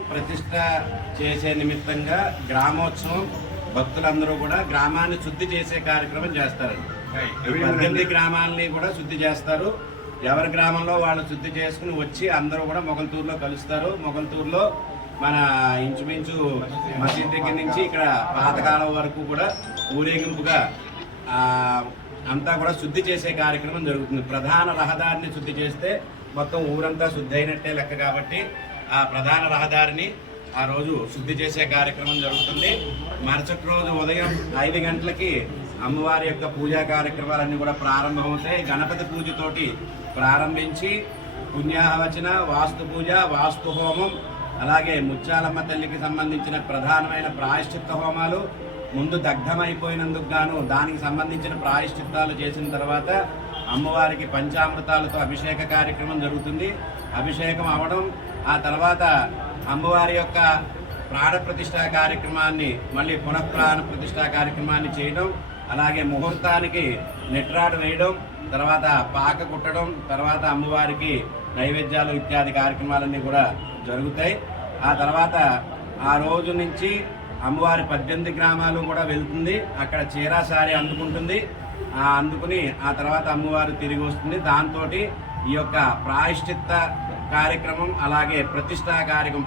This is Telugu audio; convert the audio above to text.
ప్రతిష్ట చేసే నిమిత్తంగా గ్రామోత్సవం భక్తులందరూ కూడా గ్రామాన్ని శుద్ధి చేసే కార్యక్రమం చేస్తారండి. 18 గ్రామాలని కూడా శుద్ధి చేస్తారు. ఎవరి గ్రామంలో వాళ్ళు శుద్ధి చేసుకుని వచ్చి అందరూ కూడా మొగల్తూరులో కలుస్తారు. మొగల్తూరులో మన ఇంచుమించు మసీద్ దగ్గర నుంచి ఇక్కడ పాతకాలం వరకు కూడా ఊరేగింపుగా అంతా కూడా శుద్ధి చేసే కార్యక్రమం జరుగుతుంది. ప్రధాన రహదారిని శుద్ధి చేస్తే మొత్తం ఊరంతా శుద్ధి అయినట్టే లెక్క కాబట్టి ఆ ప్రధాన రహదారిని ఆ రోజు శుద్ధి చేసే కార్యక్రమం జరుగుతుంది. మరుసటి రోజు ఉదయం 5 గంటలకి అమ్మవారి యొక్క పూజా కార్యక్రమాలన్నీ కూడా ప్రారంభమవుతాయి. గణపతి పూజతోటి ప్రారంభించి పుణ్యాహవచన, వాస్తు పూజ, వాస్తు హోమం, అలాగే ముత్యాలమ్మ తల్లికి సంబంధించిన ప్రధానమైన ప్రాయశ్చిత్త హోమాలు, ముందు దగ్ధమైపోయినందుకు గాను దానికి సంబంధించిన ప్రాయశ్చిత్తాలు చేసిన తర్వాత అమ్మవారికి పంచామృతాలతో అభిషేక కార్యక్రమం జరుగుతుంది. అభిషేకం అవడం, ఆ తర్వాత అమ్మవారి యొక్క ప్రాణ ప్రతిష్ఠా కార్యక్రమాన్ని మళ్ళీ పునఃప్రాణ ప్రతిష్ఠా కార్యక్రమాన్ని చేయడం, అలాగే ముహూర్తానికి నెట్రాడు వేయడం, తర్వాత పాక కుట్టడం, తర్వాత అమ్మవారికి నైవేద్యాలు ఇత్యాది కార్యక్రమాలన్నీ కూడా జరుగుతాయి. ఆ తర్వాత ఆ రోజు నుంచి అమ్మవారి 18 గ్రామాలు కూడా వెళ్తుంది. అక్కడ చీరాసారి అందుకుంటుంది. అందుకుని ఆ తర్వాత అమ్మవారు తిరిగి వస్తుంది. దాంతో ఈ యొక్క ప్రాయశ్చిత్త కార్యక్రమం అలాగే ప్రతిష్టా కార్యక్రమం